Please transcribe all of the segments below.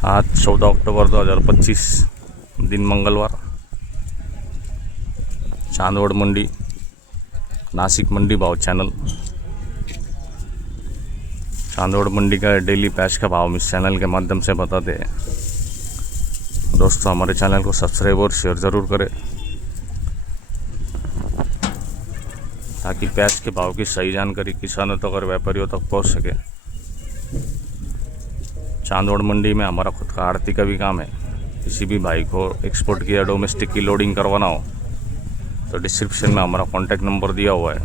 आज 14 अक्टूबर 2025 दिन मंगलवार। चांदवड़ मंडी नासिक मंडी भाव चैनल। चांदवड़ मंडी का डेली पैच का भाव हम इस चैनल के माध्यम से बताते हैं। दोस्तों हमारे चैनल को सब्सक्राइब और शेयर ज़रूर करें ताकि पैच के भाव की सही जानकारी किसानों तक और व्यापारियों तक पहुंच सके। चांदवड़ मंडी में हमारा खुद का आड़ती का भी काम है। किसी भी भाई को एक्सपोर्ट की या डोमेस्टिक की लोडिंग करवाना हो तो डिस्क्रिप्शन में हमारा कॉन्टैक्ट नंबर दिया हुआ है,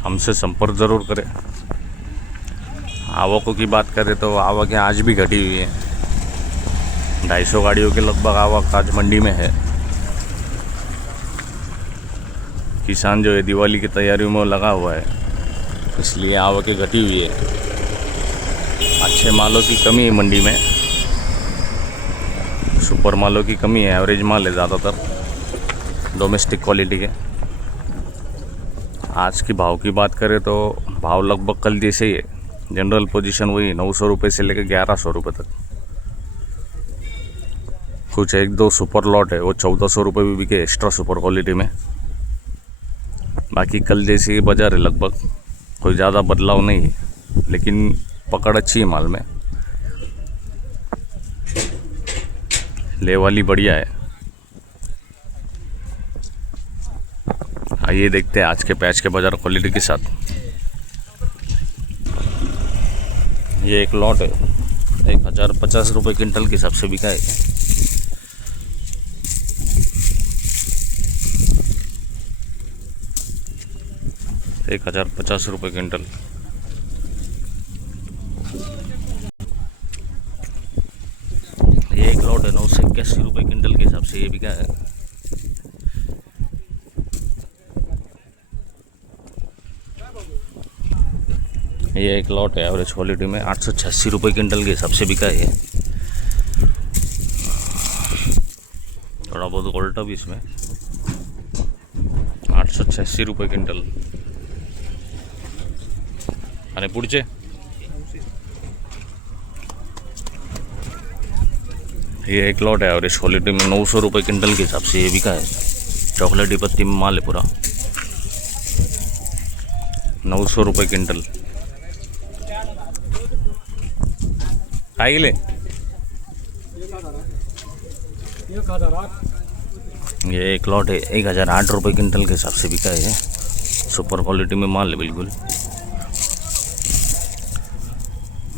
हमसे संपर्क ज़रूर करें। आवकों की बात करें तो आवकें आज भी घटी हुई है। 250 गाड़ियों के लगभग आवक आज मंडी में है। किसान जो है दिवाली की तैयारियों में लगा हुआ है, इसलिए आवकें घटी हुई है। अच्छे मालों की कमी है मंडी में, सुपर मालों की कमी है। एवरेज माल है ज़्यादातर डोमेस्टिक क्वालिटी के। आज की भाव की बात करें तो भाव लगभग कल जैसे ही है। जनरल पोजीशन वही 900 रुपये से लेकर 1100 रुपये तक। कुछ एक दो सुपर लॉट है वो 1400 रुपये भी बिके एक्स्ट्रा सुपर क्वालिटी में। बाकी कल जैसी ही बाजार है, लगभग कोई ज़्यादा बदलाव नहीं है, लेकिन पकड़ अच्छी है माल में। ले वाली बढ़िया है। आइए देखते हैं आज के पैच के बाजार क्वालिटी के साथ। ये एक लॉट है 1050 रुपये क्विंटल के हिसाब से बिका है। 1050 रुपये क्विंटल। ये एक लॉट है 981 रुपये क्विंटल के हिसाब से ये बिका है। ये एक लॉट है एवरेज क्वालिटी में 886 रुपये क्विंटल के हिसाब से बिका है। थोड़ा बहुत उल्टा भी इसमें 886 रुपये क्विंटल। आणि पुढचे ये एक लॉट है एवरेज क्वालिटी में 900 रुपये क्विंटल के हिसाब से ये बिका है। चॉकलेटी पत्ती में माल है पूरा। 900 रुपये क्विंटल। काय गेले ये एक लॉट है 1008 रुपये क्विंटल के हिसाब से बिका है। सुपर क्वालिटी में माल है बिल्कुल।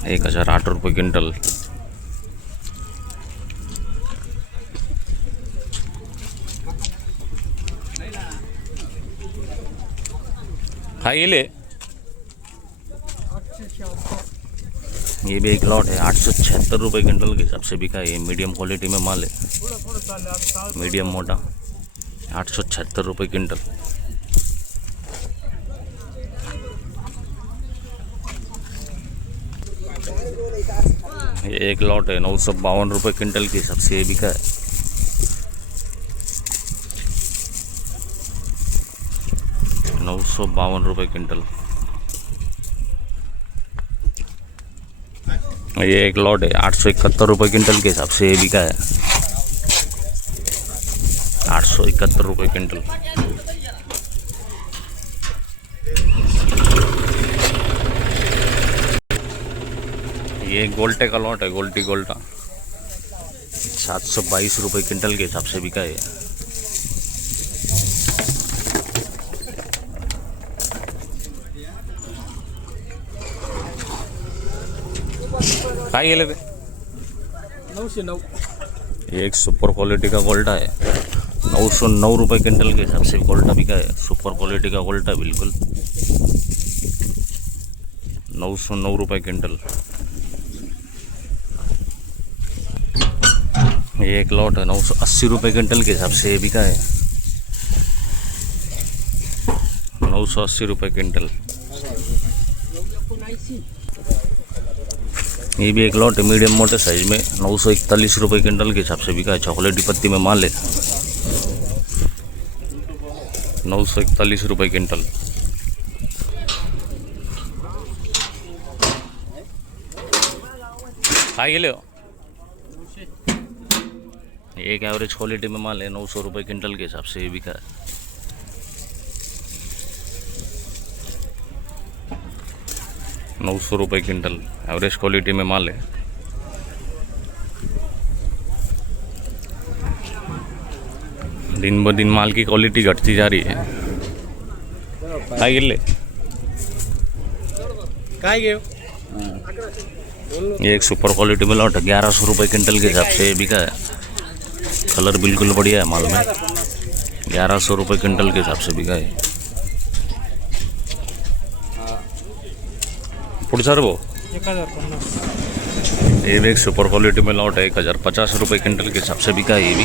1008 रुपये क्विंटल। हाँ ये ले, ये भी एक लॉट है 876 रुपये क्विंटल के हिसाब से बिका है। ये मीडियम क्वालिटी में माल है, मीडियम मोटा। 876 रुपये क्विंटल। ये एक लॉट है 952 रुपये क्विंटल के हिसाब से ये बिका है। ₹952 क्विंटल। ये एक लॉट है 871 रुपये क्विंटल के हिसाब से ये बिका है। 871 रुपये क्विंटल। ये गोल्टे का लॉट है, गोल्टी गोल्टा। 722 रुपये क्विंटल के हिसाब से बिका है। काय गेले ते 909। ये एक सुपर क्वालिटी का गोल्टा है 909 रुपये क्विंटल के हिसाब से गोल्टा बिका है। सुपर क्वालिटी का गोल्टा बिल्कुल 909 रुपये क्विंटल। ये एक लॉट है 980 रुपये क्विंटल के हिसाब से ये बिका है। 980 रुपये क्विंटल। ये भी एक लॉट है मीडियम मोटे साइज में 941 रुपये क्विंटल के हिसाब से बिका है। चॉकलेटी पत्ती में माल है। 941 रुपये क्विंटल। काय गेले हो? एक एवरेज क्वालिटी में माल है, 900 रुपये क्विंटल के हिसाब से ये बिका है। ₹900 क्विंटल एवरेज क्वालिटी में माल है। दिन ब दिन माल की क्वालिटी घटती जा रही है। काय गेले? काय घेऊ ये एक सुपर क्वालिटी में लौट है, 1100 रुपये क्विंटल के हिसाब से बिका है। कलर बिल्कुल बढ़िया है माल में, 1100 रुपये क्विंटल के हिसाब से बिका है। पुढचा रे भाऊ, 1050 ये भी एक सुपर क्वालिटी में लौट है, 1050 रुपये क्विंटल के हिसाब से बिका है। ये भी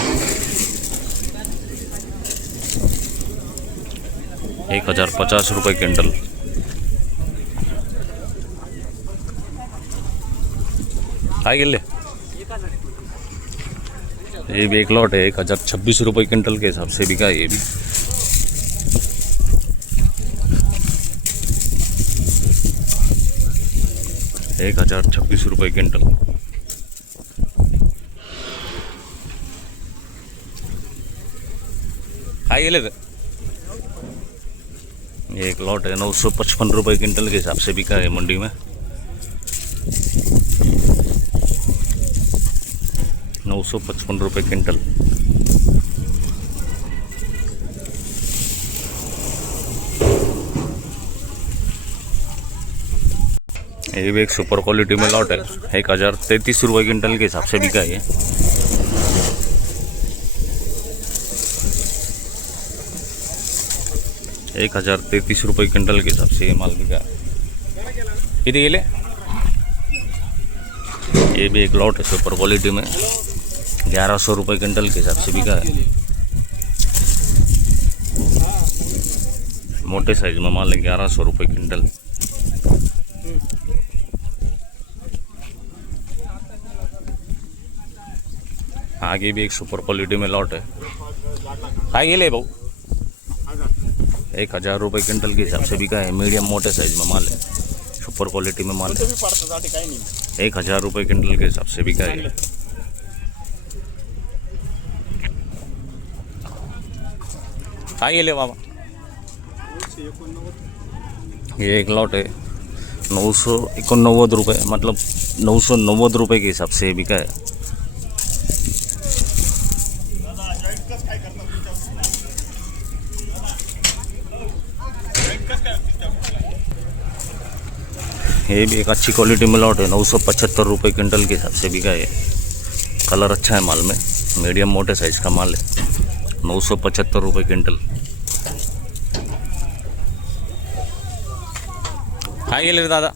1050 रुपये क्विंटल। काय गेले? ये भी एक लॉट है, 1026 रुपये क्विंटल के हिसाब से बिका है। ये भी ₹1026 क्विंटल। काय गेले? ये एक लॉट है, 955 रुपये क्विंटल के हिसाब से बिका है मंडी में। 955 रुपये क्विंटल। ये भी एक सुपर क्वालिटी में लॉट है, 1033 रुपये क्विंटल के हिसाब से बिका है। 1033 रुपये क्विंटल के हिसाब से ये माल बिका है। किती गेले? ये भी एक लॉट है सुपर क्वालिटी में, 1100 रुपये क्विंटल के हिसाब से बिका है। मोटे साइज में माल है, 1100 रुपये क्विंटल। आगे भी एक सुपर क्वालिटी में लॉट है। काय गेले भाऊ? 1000 रुपये क्विंटल के हिसाब से बिका है। मीडियम मोटे साइज में माल है, सुपर क्वालिटी में माल है। 1000 रुपये क्विंटल के हिसाब से बिका है। काय गेले बाबा? ये एक लॉट है, 989 रुपये, मतलब 990 रुपये के हिसाब से बिका है। ये भी एक अच्छी क्वालिटी में लॉट है, 975 रुपये क्विंटल के हिसाब से बिका है। कलर अच्छा है माल में, मीडियम मोटे साइज का माल है, 975 रुपये क्विंटल। काय गेले रे दादा?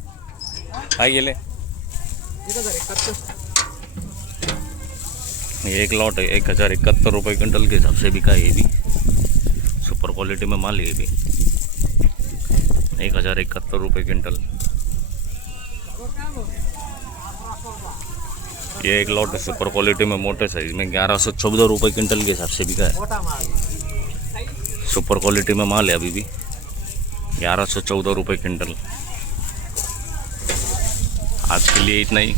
काय गेले? ये एक लॉट है, 1071 रुपये क्विंटल के हिसाब से बिका है। ये भी सुपर क्वालिटी में माल है। ये भी 1071 रुपये क्विंटल। ये एक लॉट है सुपर क्वालिटी में मोटे साइज में, 1114 रुपये क्विंटल के हिसाब से बिका है। सुपर क्वालिटी में माल है अभी भी, 1114 रुपये क्विंटल। आज के लिए इतना ही,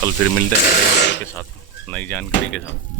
कल फिर मिलते हैं नई वीडियो के साथ, नई जानकारी के साथ।